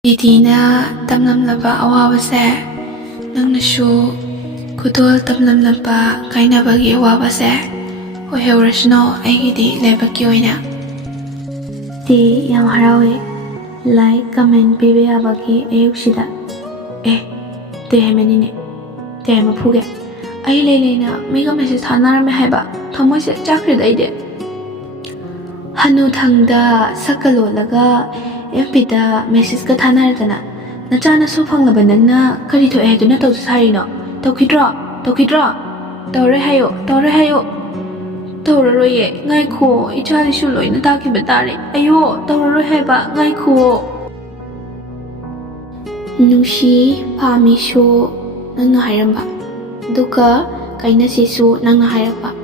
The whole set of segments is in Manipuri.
Didina tamlamlaba awabase nangnasu kudol tamlamlaba kainabagi awabase oihorasno aigidi lebaki oina Di yam harawe like comment pibe abagi ayuksida te hemenine te mapuge ai lelena mega message thanarame haiba thamoise chakrida ide hanu thangda sakalolaga FBda message ka thanardana nachana so phanglaba nangna kari tho eduna tawsa sarino tawkhidra tawre hayo tawraroye ngai kho ichali shu loina takiba tare ayo tawraro heba ngai kho nushi pami shu nangna hairamba duka kaina sisu nangna hairapa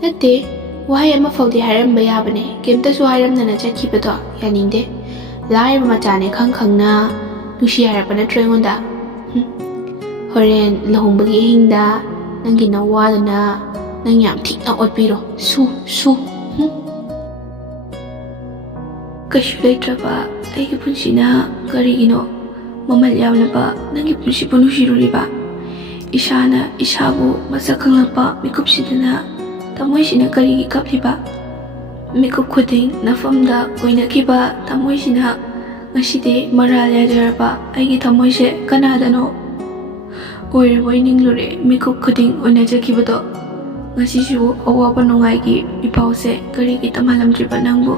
nate wahai ama faudi hairamba yabane kemta su hairamna chakhibato yaninde lai macane khangna nushi harapana trengonda horen lohongbagi hingda nangi nawalana nang yam thikna otpiro su kashu leitraba aigi punsina karigino mamal yawnaba nangi punsi punusiruriba ishana isabu masakanglapa mikupsidana tamoisina karigi kapliba Mikup khuding nafamda oinakiba tamoisina ngaside maral yajaraba aigi tamoise kanadano oiraboi ninglure mikup khuding oinajakibado ngasisu awaba nungaigi ipause karigi tamhalamdriba nangbu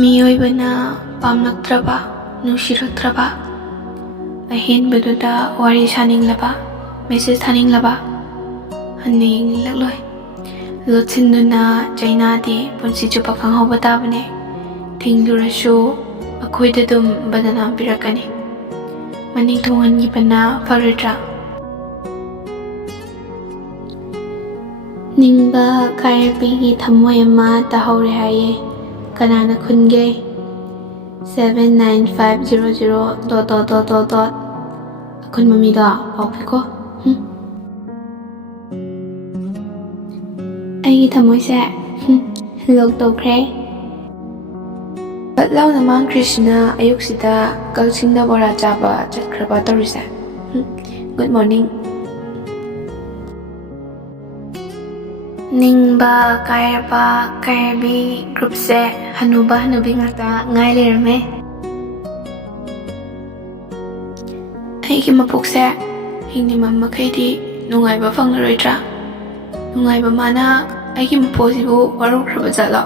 miyoibana pamlaktraba nusiraktraba ahenbaduda wari saninglaba message thaninglaba haning lakloi Lotinduna Jainadi punsi chupa khanghoba tabane tinglurasu akhoida dum badana pirakani maning thungan gi bana faritra Ningba kairpigi thamoy ama tahore haye kanana khunge 79500 akun mamida paupiko Aigi thamoise log tokre Patlaw namang Krishna ayuksida kalsingda bora chaba chakhraba torise Good morning Ningba kairba kairbi group se hanuba hanubi ngata ngai lerme Aigi mapukse hingni mamma khaidi nungaiba phanglaroidra nungaiba mana aigi maposibu warukhraba jalo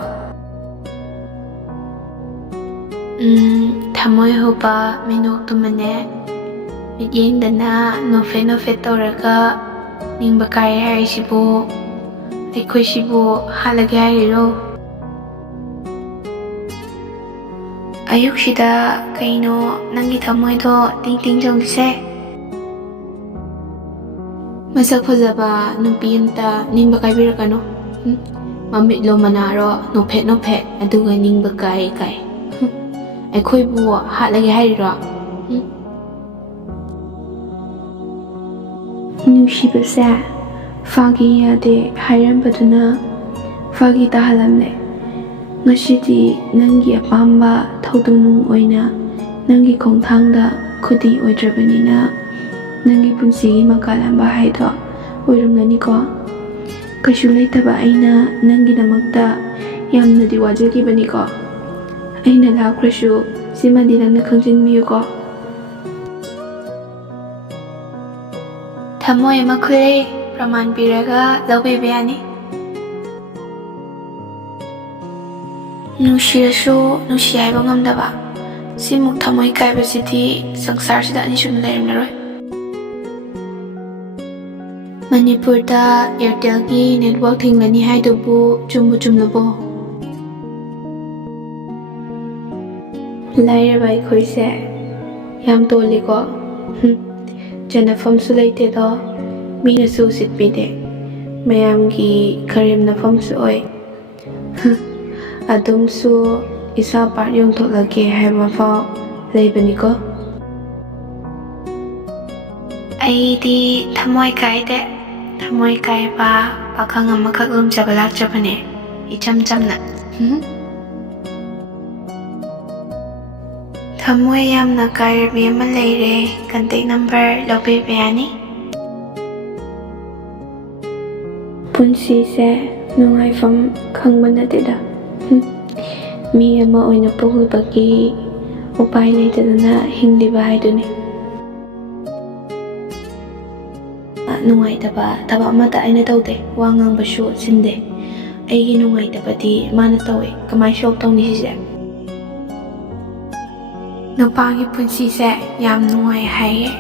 thamoy hoba minok tumane midyengdana nofe tawraga ningba kai haisibu aikhoisibu halage hairiro ayuksida kaino nangi thamoydo ting jongdise Masak fazaba nupi amta ningba kaibirakano Mamitlo manaro nophet aduga ningba kai Aikhoibu hatlage hairiro Nushibasa Fagi yade hairambaduna Fagi tahalamne Ngashidi nangi apamba thaudunung oina Nangi khongthangda khudi oidrabanina Nangi punsigi makalamba haido oiramlani ko Kashu leitaba aina nangi namakta yamnadi wajagibani ko Aina lakrashu simadi nangna khangjinmiyu ko Thamoy makhule praman piraga lawbebeyani Nushirasu nushiyaiba ngamdaba Simuk thamoy kaibasidi sangsarasida anisuna lairamnaroi Manipurda Airtelgi network thinglani haidubu chumlabo Lairaba aikhoise yam toliko janafamsu leitedo minasu sitpide mayamgi karimnafamsu oi adumsu isa part yongthoklage haiba faw leibaniko Aidi thamoy kaide Thamoy kaiba pakhang amakak lumjaba lakjabane icham chamna ꯊꯃꯣꯏ ꯌꯥꯝꯅ ꯀꯥꯏꯔꯕꯤ ꯑꯃ ꯂꯩꯔꯦ, ꯀꯟꯇꯦꯛ ꯅꯝꯕꯔ ꯂꯧꯕꯤꯕ ꯌꯥꯅꯤ? ꯄꯨꯟꯁꯤꯁꯦ ꯅꯨꯡꯉꯥꯏꯐꯝ ꯈꯪꯕ ꯅꯠꯇꯦꯗ. ꯃꯤ ꯑꯃ ꯑꯣꯏꯅ ꯄꯣꯛꯂꯨꯕꯒꯤ ꯎꯄꯥꯏ ꯂꯩꯇꯗꯅ ꯍꯤꯡꯂꯤꯕ ꯍꯥꯏꯗꯨꯅꯤ. ꯅꯨꯡꯉꯥꯏꯇꯕ ꯊꯕꯛ ꯑꯃꯇ ꯑꯩꯅ ꯇꯧꯗꯦ, ꯋꯥ ꯉꯥꯡꯕꯁꯨ ꯁꯤꯟꯗꯦ. ꯑꯩꯒꯤ ꯅꯨꯡꯉꯥꯏꯇꯕꯗꯤ ꯃꯥꯅ ꯇꯧꯋꯦ. ꯀꯃꯥꯏꯅ ꯁꯣꯜꯕ ꯇꯧꯅꯤ ꯁꯤꯁꯦ? ꯅꯨꯄꯥꯒꯤ ꯄꯨꯟꯁꯤꯁꯦ ꯌꯥꯝ ꯅꯨꯡꯉꯥꯏ ꯍꯥꯏꯌꯦ,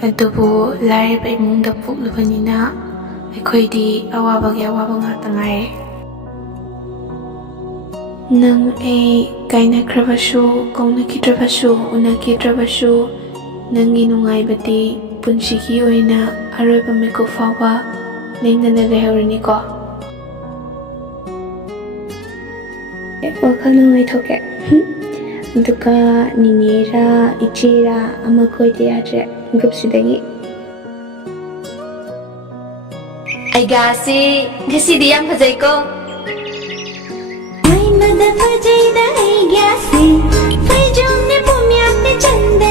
ꯑꯗꯨꯕꯨ ꯂꯥꯏꯔꯕ ꯏꯃꯨꯡꯗ ꯄꯣꯛꯂꯨꯕꯅꯤꯅ ꯑꯩꯈꯣꯏꯗꯤ ꯑꯋꯥꯕꯒꯤ ꯑꯋꯥꯕ ꯉꯥꯛꯇ ꯉꯥꯏꯔꯦ. ꯅꯪ ꯑꯩ ꯀꯥꯏꯅꯈ꯭ꯔꯕꯁꯨ, ꯀꯧꯅꯈꯤꯗ꯭ꯔꯕꯁꯨ, ꯎꯅꯈꯤꯗ꯭ꯔꯕꯁꯨ, ꯅꯪꯒꯤ ꯅꯨꯡꯉꯥꯏꯕꯗꯤ ꯄꯨꯟꯁꯤꯒꯤ ꯑꯣꯏꯅ ꯑꯔꯣꯏꯕ ꯃꯤꯀꯨꯞ ꯐꯥꯎꯕ ꯂꯦꯡꯗꯅ ꯂꯩꯍꯧꯔꯅꯤꯀꯣ. ꯋꯥꯈꯜ ꯅꯨꯡꯉꯥꯏꯊꯣꯛꯀꯦ. ꯑꯗꯨꯒ ꯅꯤꯅꯦꯔꯥ ꯏꯆꯦꯔꯥ ꯑꯃ ꯀꯣꯏꯗ ꯌꯥꯗ꯭ꯔꯦ ꯒ꯭ꯔꯨꯞꯁꯤꯗꯒꯤ. ꯑꯩꯒꯥꯁꯤ ꯉꯁꯤꯗꯤ ꯌꯥꯝ ꯐꯖꯩꯀꯣ. ꯃꯗ ꯐꯖꯩꯗ ꯑꯩꯒ꯭ꯌꯥꯁꯤ ꯐꯩꯖꯣꯝꯅꯦ ꯄꯨꯝꯌꯥꯛꯅꯦ ꯆꯟꯗ